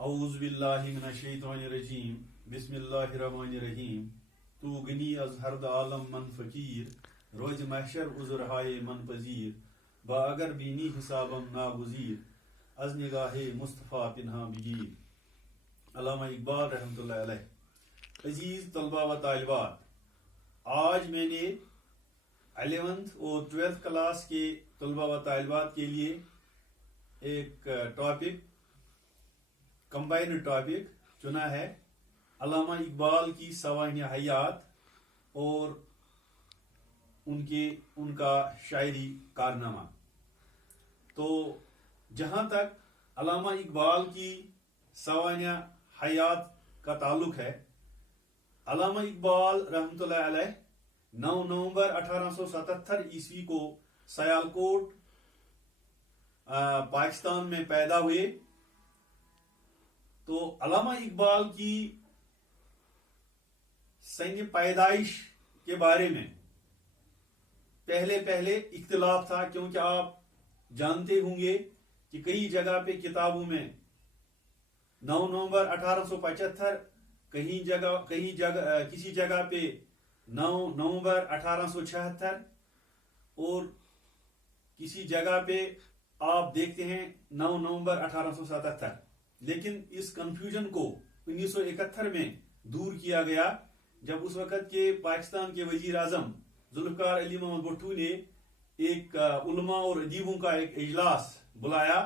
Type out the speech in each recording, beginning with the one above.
اعوذ باللہ من الشیطان الرجیم بسم اللہ الرحمن الرحیم تو گنی از ہرد عالم من فقیر روز محشر عذر ہائے من پذیر با اگر بینی حسابم ناگزیر از نگاہ مصطفیٰ پنہا بگیر. علامہ اقبال رحمۃ اللہ علیہ. عزیز طلبہ و طالبات، آج میں نے 11th اور 12th کلاس کے طلبہ و طالبات کے لیے ایک ٹاپک، کمبائنڈ ٹاپک چنا ہے، علامہ اقبال کی سوانح حیات اور ان کا شاعری کارنامہ. تو جہاں تک علامہ اقبال کی سوانح حیات کا تعلق ہے، علامہ اقبال رحمۃ اللہ علیہ 9 نومبر 1877 عیسوی کو سیالکوٹ پاکستان میں پیدا ہوئے. تو علامہ اقبال کی سن پیدائش کے بارے میں پہلے اختلاف تھا، کیونکہ آپ جانتے ہوں گے کہ کئی جگہ پہ کتابوں میں 9 نومبر 1875، کسی جگہ پہ 9 نومبر 1876 اور کسی جگہ پہ آپ دیکھتے ہیں 9 نومبر 1877. لیکن اس کنفیوژن کو 1971 میں دور کیا گیا جب اس وقت کے پاکستان کے وزیر اعظم ذوالفقار علی محمد بھٹو نے ایک علماء اور ادیبوں کا ایک اجلاس بلایا،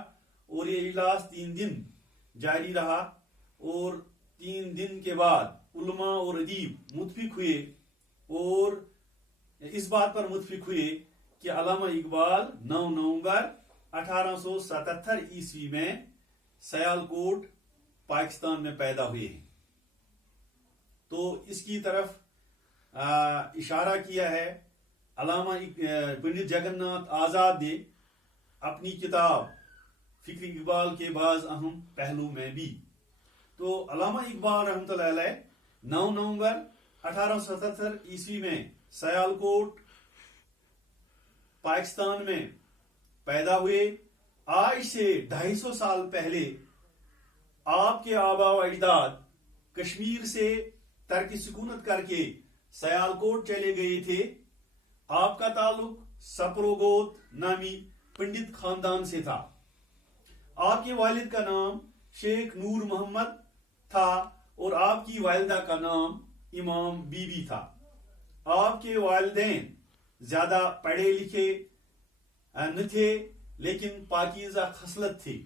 اور یہ اجلاس 3 دن جاری رہا، اور 3 دن کے بعد علماء اور ادیب متفق ہوئے اور اس بات پر متفق ہوئے کہ علامہ اقبال 9 نومبر 1877 عیسوی میں سیالکوٹ پاکستان میں پیدا ہوئے ہیں. تو اس کی طرف اشارہ کیا ہے علامہ پنڈت جگن ناتھ آزاد نے اپنی کتاب فکر اقبال کے بعض اہم پہلو میں بھی. تو علامہ اقبال رحمۃ اللہ علیہ 9 نومبر 1877 عیسوی میں سیالکوٹ پاکستان میں پیدا ہوئے. آج سے 250 سال پہلے آپ کے آبا و اجداد کشمیر سے ترک سکونت کر کے سیالکوٹ چلے گئے تھے. آپ کا تعلق سپروگوت نامی پنڈت خاندان سے تھا. آپ کے والد کا نام شیخ نور محمد تھا اور آپ کی والدہ کا نام امام بی بی تھا. آپ کے والدین زیادہ پڑھے لکھے نہ تھے، لیکن پاکیزہ خصلت تھی،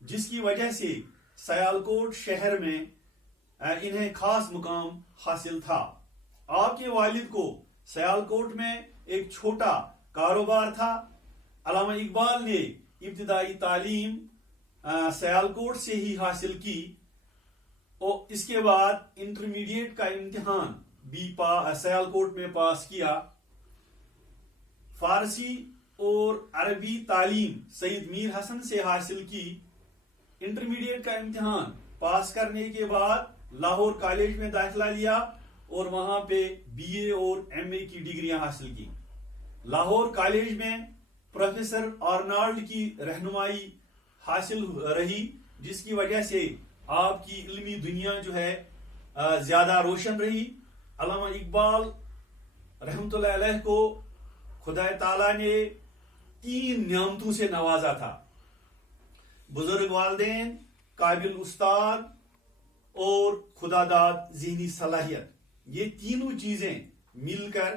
جس کی وجہ سے سیالکوٹ شہر میں انہیں خاص مقام حاصل تھا. آپ کے والد کو سیالکوٹ میں ایک چھوٹا کاروبار تھا. علامہ اقبال نے ابتدائی تعلیم سیالکوٹ سے ہی حاصل کی اور اس کے بعد انٹرمیڈیٹ کا امتحان بھی سیالکوٹ میں پاس کیا. فارسی اور عربی تعلیم سید میر حسن سے حاصل کی. انٹرمیڈیٹ کا امتحان پاس کرنے کے بعد لاہور کالج میں داخلہ لیا اور وہاں پہ BA اور MA کی ڈگریاں حاصل کی. لاہور کالج میں پروفیسر آرنالڈ کی رہنمائی حاصل رہی، جس کی وجہ سے آپ کی علمی دنیا جو ہے زیادہ روشن رہی. علامہ اقبال رحمۃ اللہ علیہ کو خدا تعالیٰ نے 3 نعمتوں سے نوازا تھا: بزرگ والدین، قابل استاد اور خدا داد ذہنی صلاحیت. یہ تینوں چیزیں مل کر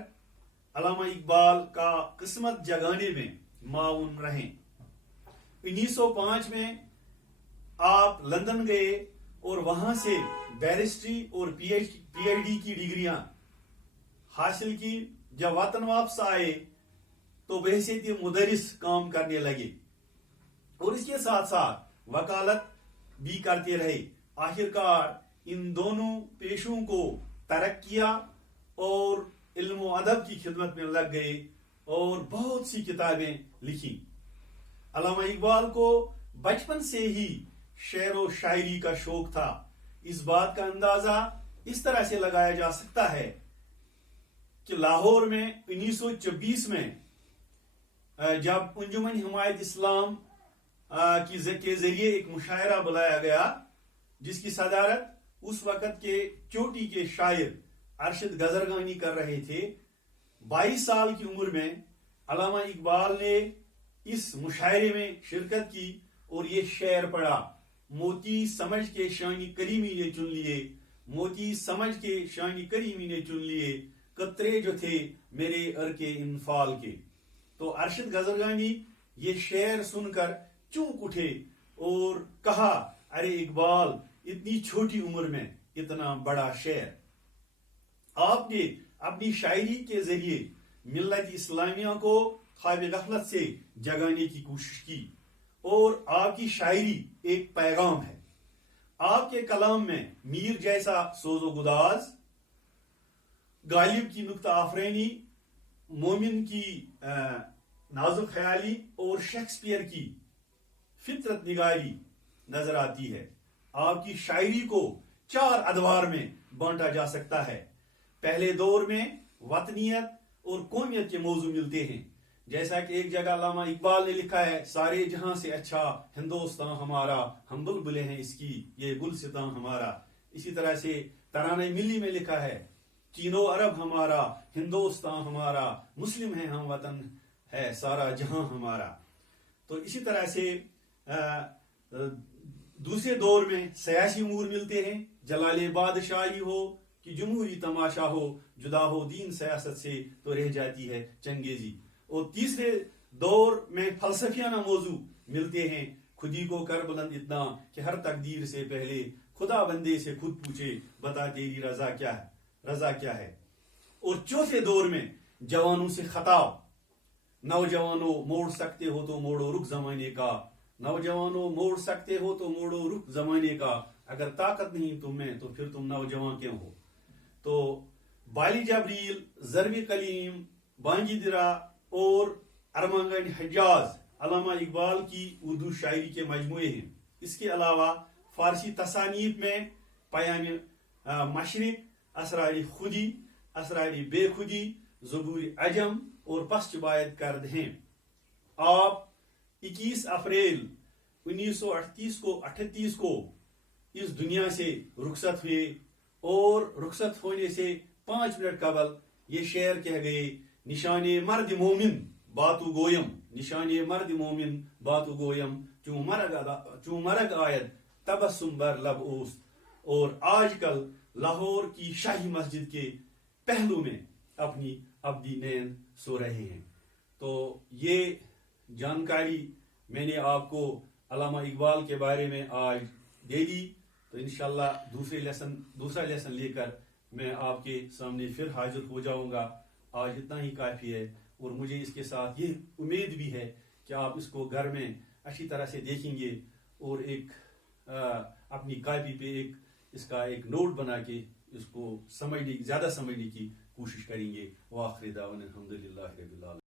علامہ اقبال کا قسمت جگانے میں معاون رہیں. 1905 میں آپ لندن گئے اور وہاں سے بیرسٹری اور PhD کی ڈگریاں حاصل کی. جب وطن واپس آئے تو بحیثیت مدرس کام کرنے لگے اور اس کے ساتھ ساتھ وکالت بھی کرتے رہے. آخرکار ان دونوں پیشوں کو ترک کیا اور علم و ادب کی خدمت میں لگ گئے اور بہت سی کتابیں لکھی. علامہ اقبال کو بچپن سے ہی شعر و شاعری کا شوق تھا. اس بات کا اندازہ اس طرح سے لگایا جا سکتا ہے کہ لاہور میں 1926 میں جب انجمن حمایت اسلام کے ذریعے ایک مشاعرہ بلایا گیا جس کی صدارت اس وقت کے چوٹی کے شاعر ارشد گزرگانی کر رہے تھے. 22 سال کی عمر میں علامہ اقبال نے اس مشاعرے میں شرکت کی اور یہ شعر پڑھا: موتی سمجھ کے شانی کریمی نے چن لیے، موتی سمجھ کے شانی کریمی نے چن لیے، قطرے جو تھے میرے ارکِ انفال کے. تو ارشد گزرگانی یہ شعر سن کر چونک اٹھے اور کہا: ارے اقبال، اتنی چھوٹی عمر میں اتنا بڑا شعر. آپ نے اپنی شاعری کے ذریعے ملت اسلامیہ کو خواب غفلت سے جگانے کی کوشش کی، اور آپ کی شاعری ایک پیغام ہے. آپ کے کلام میں میر جیسا سوز و گداز، غالب کی نکتہ آفرینی، مومن کی نازک خیالی اور شیکسپیئر کی فطرت نگاری نظر آتی ہے. آپ کی شاعری کو 4 ادوار میں بانٹا جا سکتا ہے. پہلے دور میں وطنیت اور قومیت کے موضوع ملتے ہیں، جیسا کہ ایک جگہ علامہ اقبال نے لکھا ہے: سارے جہاں سے اچھا ہندوستان ہمارا، ہم بلبلیں ہیں اس کی یہ گلستان ہمارا. اسی طرح سے ترانہ ملی میں لکھا ہے: چین و عرب ہمارا، ہندوستان ہمارا، مسلم ہے ہم وطن ہے سارا جہاں ہمارا. تو اسی طرح سے دوسرے دور میں سیاسی امور ملتے ہیں: جلال بادشاہی ہو کہ جمہوری تماشا ہو، جدا ہو دین سیاست سے تو رہ جاتی ہے چنگیزی. اور تیسرے دور میں فلسفیانہ موضوع ملتے ہیں: خودی کو کر بلند اتنا کہ ہر تقدیر سے پہلے خدا بندے سے خود پوچھے بتا تیری رضا کیا ہے. اور چوتھے دور میں جوانوں سے خطاب: نوجوانوں موڑ سکتے ہو تو موڑو رخ زمانے کا، نوجوانوں موڑ سکتے ہو تو موڑو رخ زمانے کا، اگر طاقت نہیں تم میں تو پھر تم نوجوان کیوں ہو. تو بالی جبریل، ضرب کلیم، بانگی درا اور ارمانگن حجاز علامہ اقبال کی اردو شاعری کے مجموعے ہیں. اس کے علاوہ فارسی تصانیف میں پیام مشرق، اسرار خودی، اسرار بے خودی، زبور عجم اور پسچ باید کرد ہیں. آپ 21 اپریل 1938 کو اس دنیا سے رخصت ہوئے، اور رخصت ہونے سے 5 منٹ قبل یہ شعر کہہ گئے: نشان مرد مومن باتو گویم، نشان مرد مومن باتو گویم، چون مرگ آید تبسم بر لب اوست. اور آج کل لاہور کی شاہی مسجد کے پہلو میں اپنی ابدی نیند سو رہے ہیں. تو یہ جانکاری میں نے آپ کو علامہ اقبال کے بارے میں آج دے دی. تو انشاءاللہ دوسرا لیسن لے کر میں آپ کے سامنے پھر حاضر ہو جاؤں گا. آج اتنا ہی کافی ہے، اور مجھے اس کے ساتھ یہ امید بھی ہے کہ آپ اس کو گھر میں اچھی طرح سے دیکھیں گے اور ایک اپنی کاپی پہ اس کا ایک نوٹ بنا کے اس کو زیادہ سمجھنے کی کوشش کریں گے. وآخر دعوانا الحمدللہ رب العالمین.